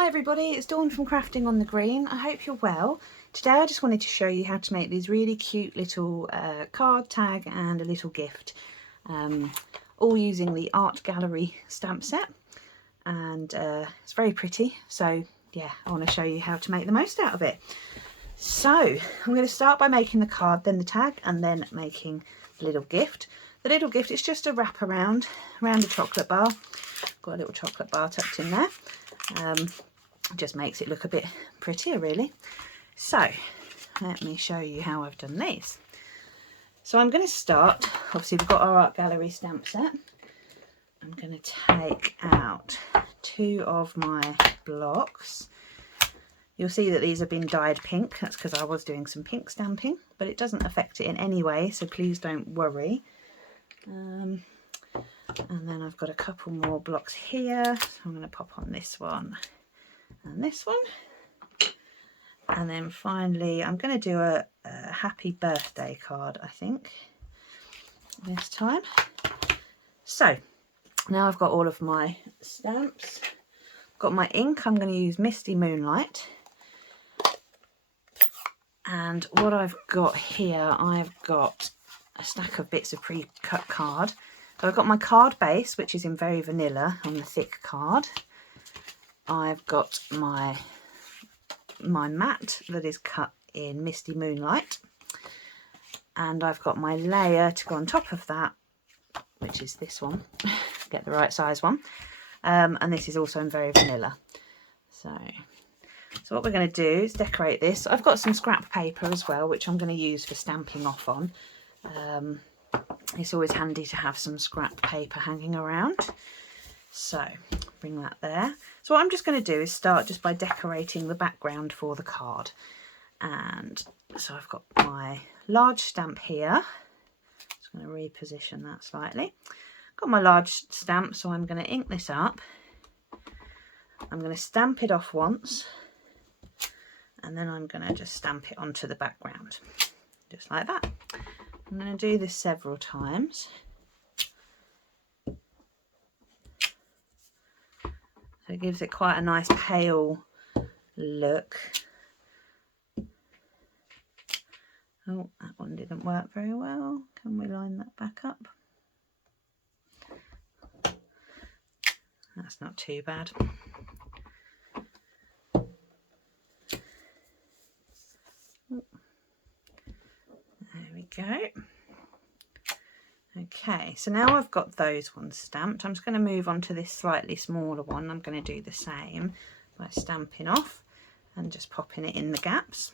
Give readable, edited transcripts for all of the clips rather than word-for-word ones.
Hi everybody, it's Dawn from Crafting on the Green. I hope you're well. Today I just wanted to show you how to make these really cute little card, tag and a little gift, all using the art gallery stamp set, and it's very pretty, so yeah, I want to show you how to make the most out of it. So I'm going to start by making the card, then the tag, and then making the little gift. The little gift is just a wrap around a chocolate bar. Got a little chocolate bar tucked in there. Just makes it look a bit prettier really. So let me show you how I've done these. So I'm going to start, obviously we've got our art gallery stamp set. I'm going to take out 2 of my blocks. You'll see that these have been dyed pink. That's because I was doing some pink stamping, but it doesn't affect it in any way, so please don't worry. And then I've got a couple more blocks here, so I'm going to pop on this one and this one. And then finally I'm going to do a happy birthday card, I think, this time. So now I've got all of my stamps, got my ink. I'm going to use Misty Moonlight. And what I've got here, I've got a stack of bits of pre-cut card. So I've got my card base, which is in Very Vanilla on the thick card. I've got my mat that is cut in Misty Moonlight. And I've got my layer to go on top of that, which is this one. Get the right size one. And this is also in Very Vanilla. So what we're going to do is decorate this. I've got some scrap paper as well, which I'm going to use for stamping off on. It's always handy to have some scrap paper hanging around. So bring that there. So what I'm just going to do is start just by decorating the background for the card. And so I've got my large stamp here. Just going to reposition that slightly. Got my large stamp, so I'm going to ink this up. I'm going to stamp it off once, and then I'm going to just stamp it onto the background, just like that. I'm going to do this several times. So it gives it quite a nice pale look. Oh, that one didn't work very well. Can we line that back up? That's not too bad. There we go. Okay, so now I've got those ones stamped. I'm just going to move on to this slightly smaller one. I'm going to do the same by stamping off and just popping it in the gaps.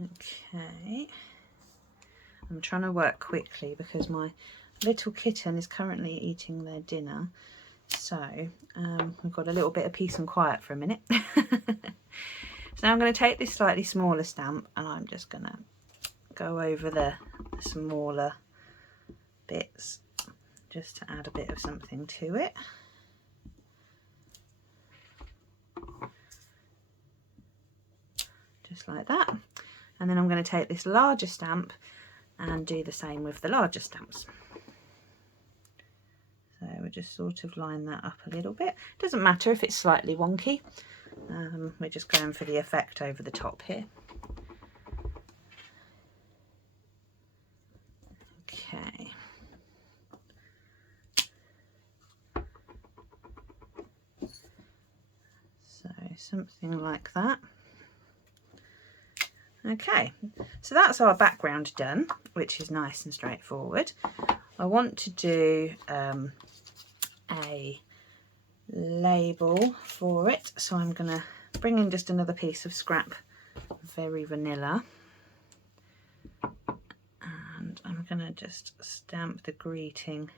Okay, I'm trying to work quickly because my little kitten is currently eating their dinner. So we've got a little bit of peace and quiet for a minute. So now I'm going to take this slightly smaller stamp and I'm just going to go over the smaller bits just to add a bit of something to it. Just like that. And then I'm going to take this larger stamp and do the same with the larger stamps. So we'll just sort of line that up a little bit. Doesn't matter if it's slightly wonky. We're just going for the effect over the top here. Okay. So something like that. Okay, so that's our background done, which is nice and straightforward. I want to do a label for it, so I'm going to bring in just another piece of scrap Very Vanilla, and I'm going to just stamp the greeting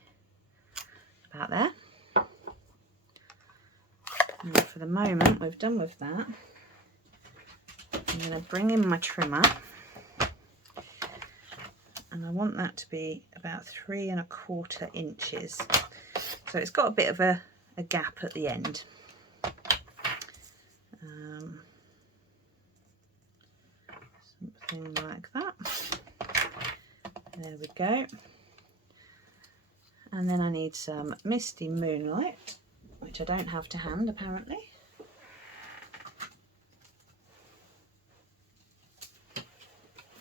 about there. And for the moment we've done with that, I'm going to bring in my trimmer, and I want that to be about 3¼ inches. So it's got a bit of a gap at the end. Something like that. There we go. And then I need some Misty Moonlight, which I don't have to hand apparently.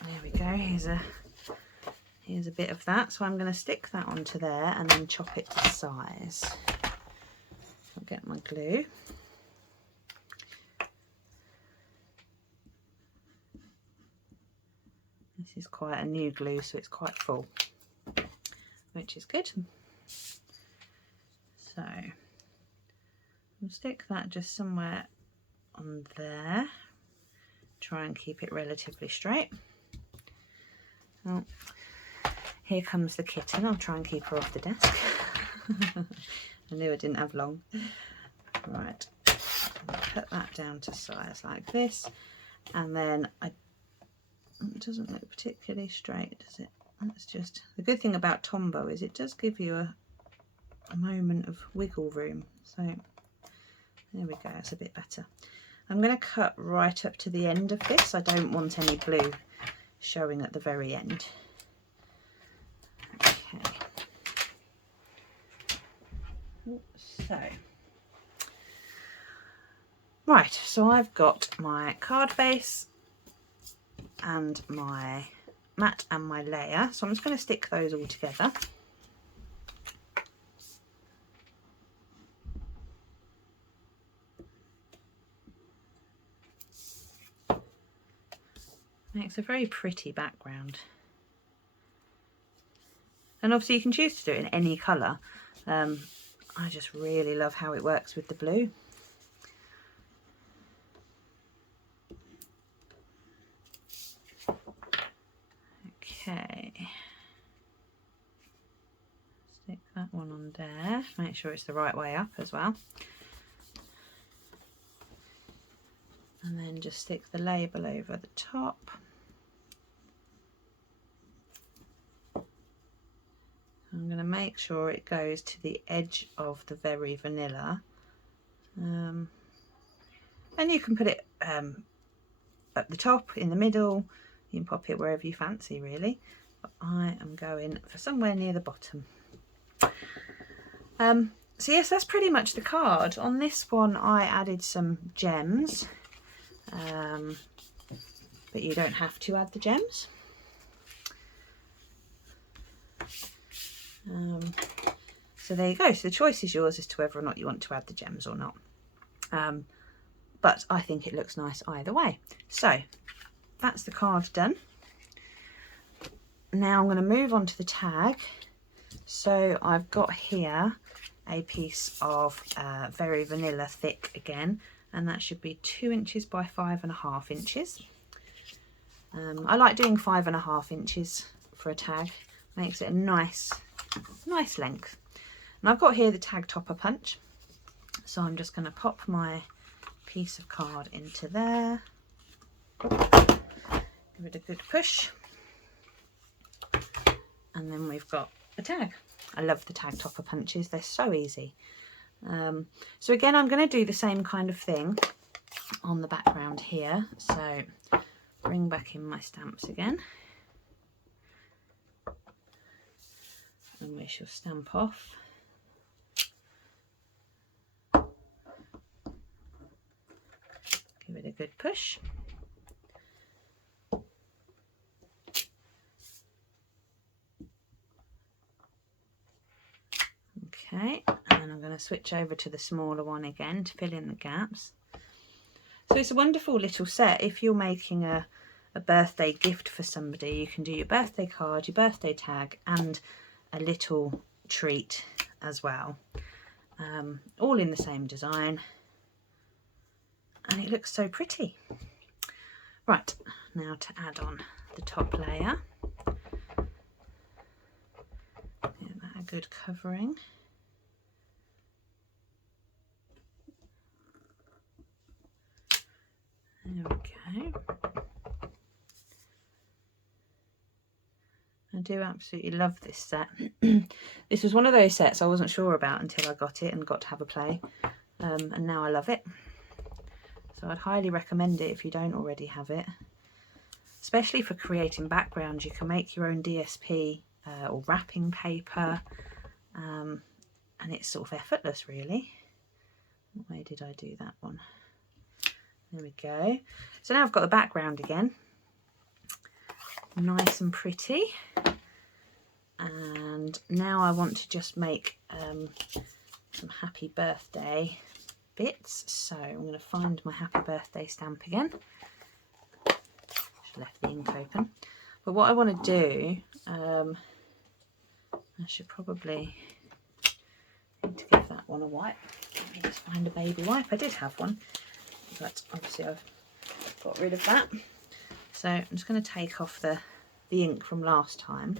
There we go, here's a bit of that. So I'm going to stick that onto there and then chop it to size. I'll get my glue. This is quite a new glue, so it's quite full, which is good. So I'll stick that just somewhere on there. Try and keep it relatively straight. Oh, here comes the kitten. I'll try and keep her off the desk. I knew I didn't have long. Right, put that down to size like this, and then it doesn't look particularly straight, does it? That's just the good thing about Tombow, is it does give you a moment of wiggle room. So there we go, that's a bit better. I'm going to cut right up to the end of this. I don't want any glue showing at the very end. Okay. So, right, so I've got my card base and my mat and my layer, so I'm just going to stick those all together. Makes a very pretty background, and obviously you can choose to do it in any colour. I just really love how it works with the blue. Okay, stick that one on there, make sure it's the right way up as well, and then just stick the label over the top. I'm going to make sure it goes to the edge of the Very Vanilla, and you can put it at the top, in the middle, you can pop it wherever you fancy really, but I am going for somewhere near the bottom. So yes, that's pretty much the card. On this one I added some gems, but you don't have to add the gems. So there you go, so the choice is yours as to whether or not you want to add the gems or not, but I think it looks nice either way. So that's the card done. Now I'm going to move on to the tag. So I've got here a piece of Very Vanilla thick again, and that should be 2 inches by 5.5 inches. I like doing 5.5 inches for a tag, makes it a nice length. And I've got here the tag topper punch, so I'm just going to pop my piece of card into there, give it a good push, and then we've got a tag. I love the tag topper punches, they're so easy. So again, I'm going to do the same kind of thing on the background here, so bring back in my stamps again, and we shall stamp off. Give it a good push. Okay, and I'm going to switch over to the smaller one again to fill in the gaps. So it's a wonderful little set if you're making a birthday gift for somebody. You can do your birthday card, your birthday tag, and a little treat as well, all in the same design, and it looks so pretty. Right, now to add on the top layer, give that a good covering. There we go. I do absolutely love this set. This was one of those sets I wasn't sure about until I got it and got to have a play, and now I love it. So I'd highly recommend it if you don't already have it. especially for creating backgrounds. You can make your own DSP or wrapping paper, and it's sort of effortless really. What way did I do that one? There we go. So now I've got the background again, nice and pretty. And now I want to just make some happy birthday bits. So I'm going to find my happy birthday stamp again. Just left the ink open. But what I want to do, I should probably need to give that one a wipe. Let me just find a baby wipe. I did have one, but obviously I've got rid of that. So I'm just going to take off the ink from last time.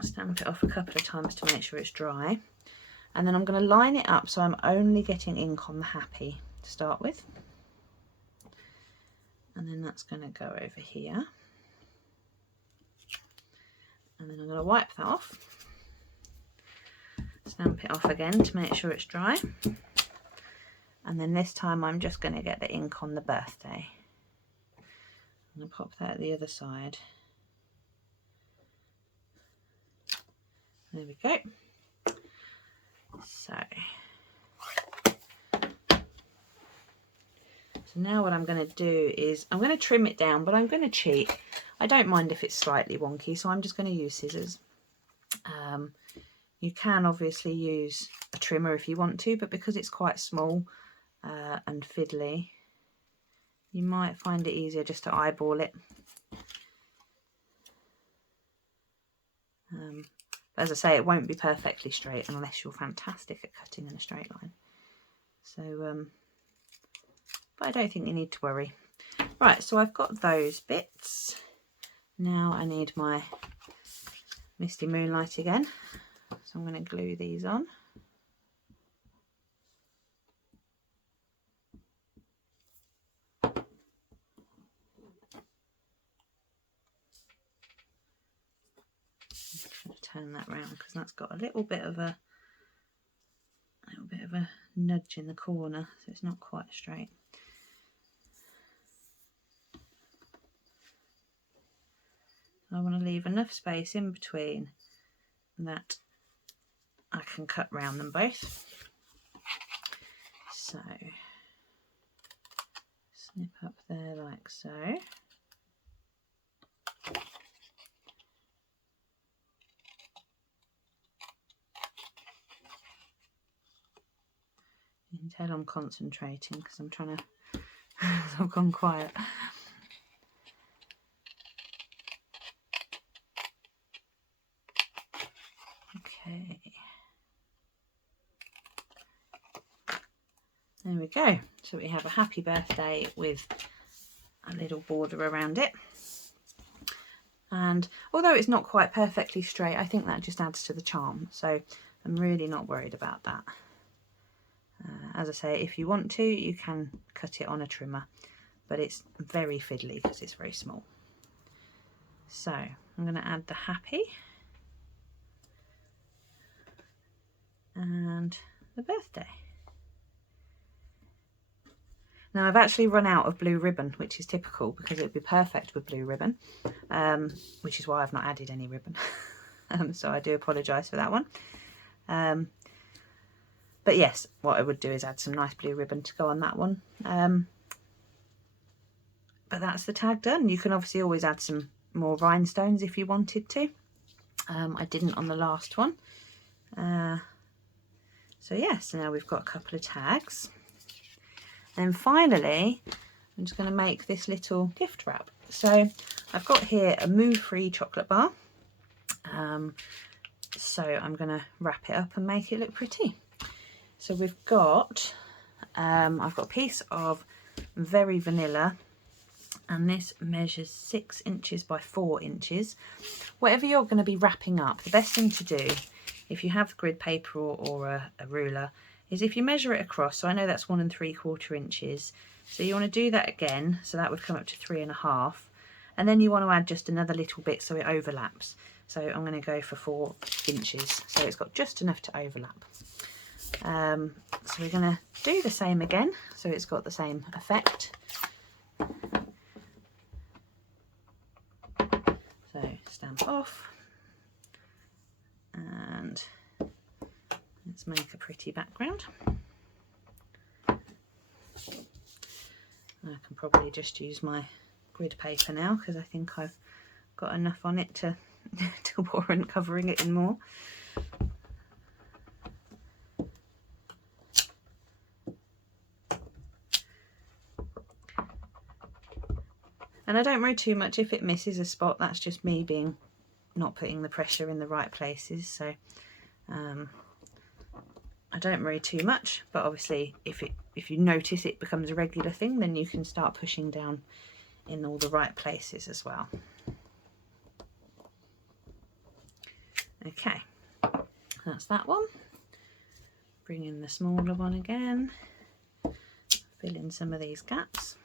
Stamp it off a couple of times to make sure it's dry, and then I'm going to line it up so I'm only getting ink on the happy to start with, and then that's going to go over here, and then I'm going to wipe that off, stamp it off again to make sure it's dry, and then this time I'm just going to get the ink on the birthday. I'm going to pop that at the other side. There we go. So now what I'm going to do is I'm going to trim it down, but I'm going to cheat. I don't mind if it's slightly wonky, so I'm just going to use scissors. You can obviously use a trimmer if you want to, but because it's quite small and fiddly, you might find it easier just to eyeball it. As I say, it won't be perfectly straight unless you're fantastic at cutting in a straight line. So, but I don't think you need to worry. Right, so I've got those bits. Now I need my Misty Moonlight again. So I'm going to glue these on. Turn that round because that's got a little bit of a nudge in the corner, so it's not quite straight. I want to leave enough space in between that I can cut round them both. So snip up there like so. You can tell I'm concentrating because I'm trying to, I've gone quiet. Okay. There we go. So we have a happy birthday with a little border around it. And although it's not quite perfectly straight, I think that just adds to the charm. So I'm really not worried about that. As I say, if you want to, you can cut it on a trimmer, but it's very fiddly because it's very small. So I'm going to add the happy and the birthday. Now I've actually run out of blue ribbon, which is typical because it would be perfect with blue ribbon, which is why I've not added any ribbon. So I do apologise for that one. But yes, what I would do is add some nice blue ribbon to go on that one. But that's the tag done. You can obviously always add some more rhinestones if you wanted to. I didn't on the last one. So yeah, so now we've got a couple of tags. And finally, I'm just going to make this little gift wrap. So I've got here a moo-free chocolate bar. So I'm going to wrap it up and make it look pretty. So we've got, I've got a piece of Very Vanilla, and this measures 6 inches by 4 inches. Whatever you're going to be wrapping up, the best thing to do, if you have grid paper or a ruler, is if you measure it across, so I know that's 1 3/4 inches, so you want to do that again, so that would come up to 3 1/2, and then you want to add just another little bit so it overlaps. So I'm going to go for 4 inches, so it's got just enough to overlap. So we're going to do the same again, so it's got the same effect. So stamp off, and let's make a pretty background. I can probably just use my grid paper now because I think I've got enough on it to, to warrant covering it in more. And I don't worry too much if it misses a spot. That's just me being not putting the pressure in the right places. So I don't worry too much. But obviously, if you notice it becomes a regular thing, then you can start pushing down in all the right places as well. Okay, that's that one. Bring in the smaller one again. Fill in some of these gaps.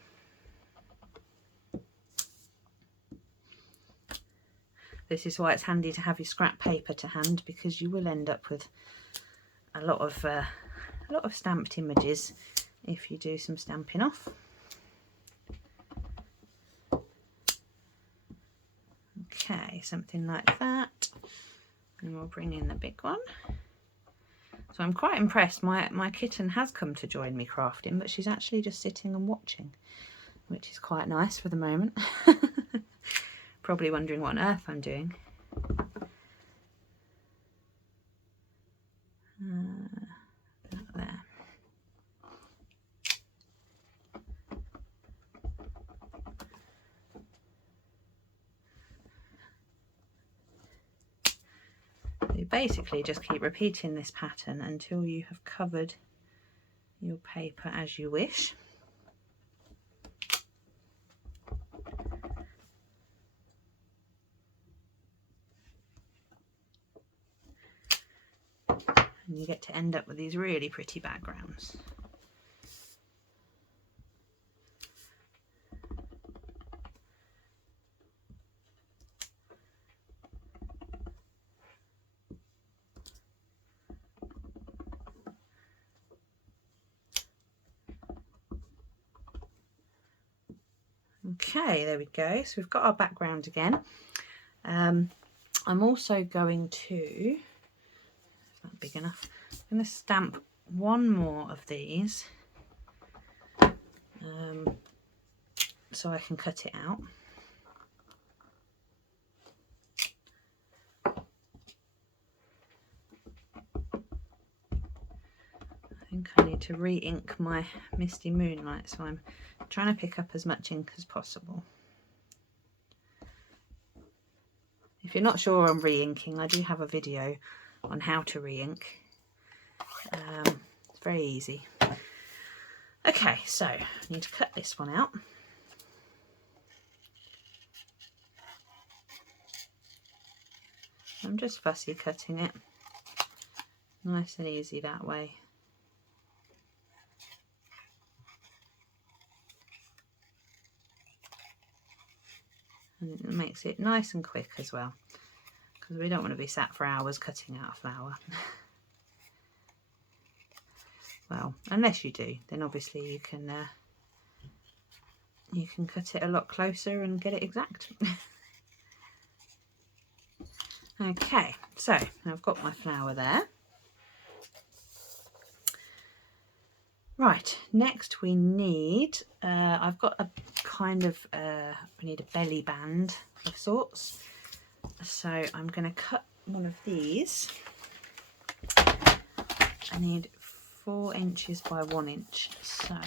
This is why it's handy to have your scrap paper to hand, because you will end up with a lot of stamped images if you do some stamping off. Okay, something like that. And we'll bring in the big one. So I'm quite impressed. My kitten has come to join me crafting, but she's actually just sitting and watching, which is quite nice for the moment. Probably wondering what on earth I'm doing. There. You basically just keep repeating this pattern until you have covered your paper as you wish. And you get to end up with these really pretty backgrounds. Okay, there we go. So we've got our background again. I'm also going to, not big enough, I'm going to stamp one more of these so I can cut it out. I think I need to re-ink my Misty Moonlight, so I'm trying to pick up as much ink as possible. If you're not sure on re-inking, I do have a video on how to re-ink. It's very easy. Okay, so I need to cut this one out. I'm just fussy cutting it. Nice and easy that way. And it makes it nice and quick as well, because we don't want to be sat for hours cutting out a flower. Well, unless you do, then obviously you can cut it a lot closer and get it exact. Okay, so I've got my flower there. Right, next we need, I've got a kind of, we need a belly band of sorts. So I'm going to cut one of these. I need 4 inches by 1 inch. So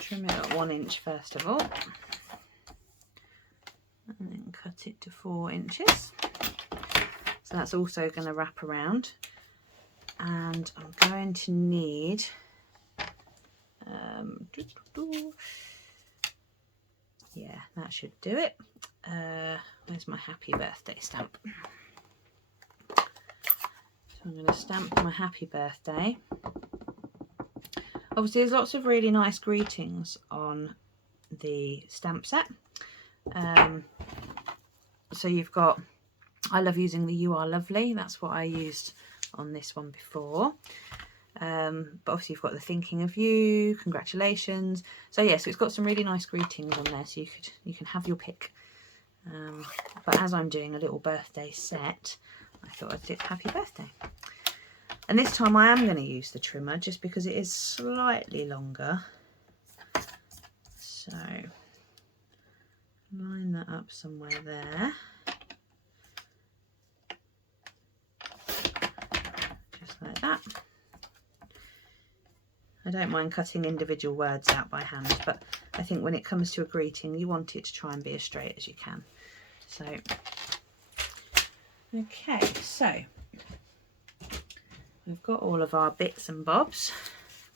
trim it at 1 inch first of all. And then cut it to 4 inches. So that's also going to wrap around. And I'm going to need yeah, that should do it. Where's my happy birthday stamp? So I'm going to stamp my happy birthday. Obviously there's lots of really nice greetings on the stamp set. So you've got, I love using the You Are Lovely, that's what I used on this one before. but obviously you've got the thinking of you, congratulations. So yeah, so it's got some really nice greetings on there, so you can have your pick. But as I'm doing a little birthday set, I thought I'd do happy birthday. And this time I am going to use the trimmer just because it is slightly longer. So line that up somewhere there. Just like that. I don't mind cutting individual words out by hand, but I think when it comes to a greeting, you want it to try and be as straight as you can. So, okay, so we've got all of our bits and bobs.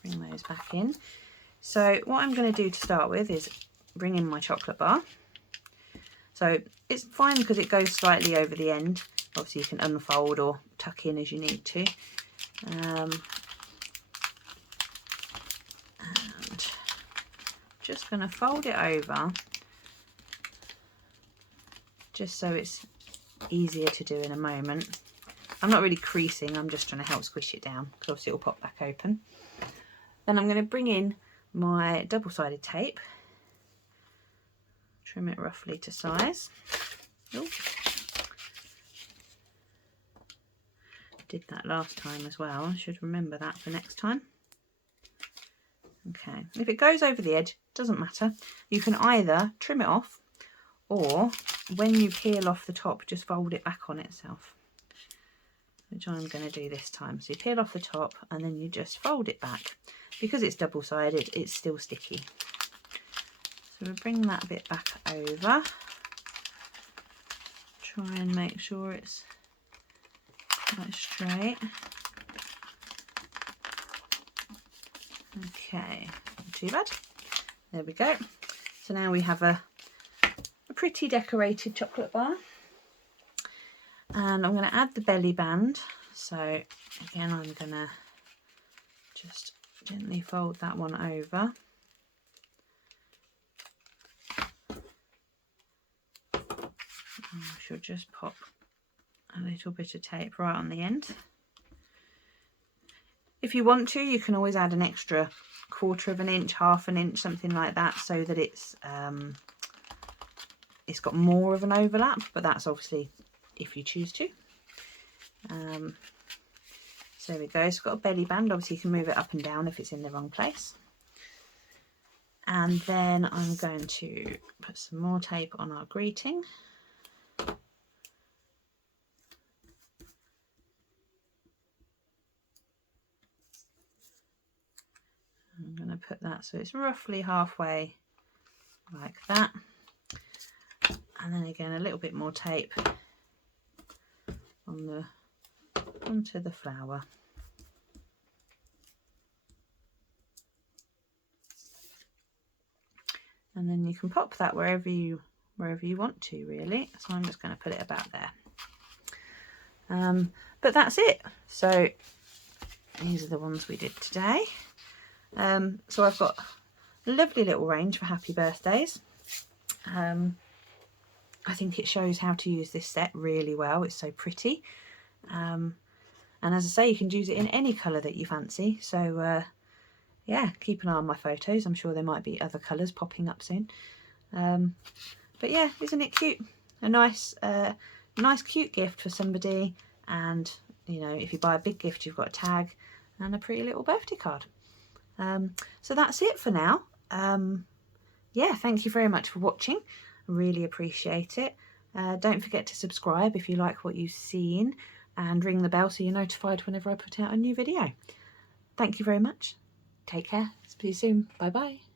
Bring those back in. So what I'm going to do to start with is bring in my chocolate bar. So it's fine because it goes slightly over the end. Obviously you can unfold or tuck in as you need to. And just going to fold it over just so it's easier to do in a moment. I'm not really creasing, I'm just trying to help squish it down because obviously it will pop back open. Then I'm going to bring in my double-sided tape, trim it roughly to size. Ooh. Did that last time as well, I should remember that for next time. Okay, if it goes over the edge, doesn't matter. You can either trim it off, or when you peel off the top, just fold it back on itself, which I'm going to do this time. So you peel off the top and then you just fold it back. Because it's double-sided, it's still sticky. So we'll bring that bit back over. Try and make sure it's quite straight. Okay, not too bad. There we go. So now we have a pretty decorated chocolate bar. And I'm going to add the belly band. So again, I'm going to just gently fold that one over. I should just pop a little bit of tape right on the end. If you want to, you can always add an extra 1/4 of an inch, 1/2 an inch, something like that, so that it's got more of an overlap, but that's obviously if you choose to. So there we go, it's got a belly band, obviously you can move it up and down if it's in the wrong place. And then I'm going to put some more tape on our greeting. I'm going to put that so it's roughly halfway like that. And then again a little bit more tape on onto the flower. And then you can pop that wherever you want to, really. So I'm just going to put it about there. But that's it. So these are the ones we did today. So I've got a lovely little range for happy birthdays. I think it shows how to use this set really well. It's so pretty. And as I say, you can use it in any colour that you fancy. So yeah, keep an eye on my photos. I'm sure there might be other colours popping up soon. But yeah, isn't it cute? A nice cute gift for somebody. And, you know, if you buy a big gift, you've got a tag and a pretty little birthday card. So that's it for now. Yeah, thank you very much for watching. I really appreciate it. Don't forget to subscribe if you like what you've seen, and ring the bell so you're notified whenever I put out a new video. Thank you very much. Take care. See you soon. Bye bye.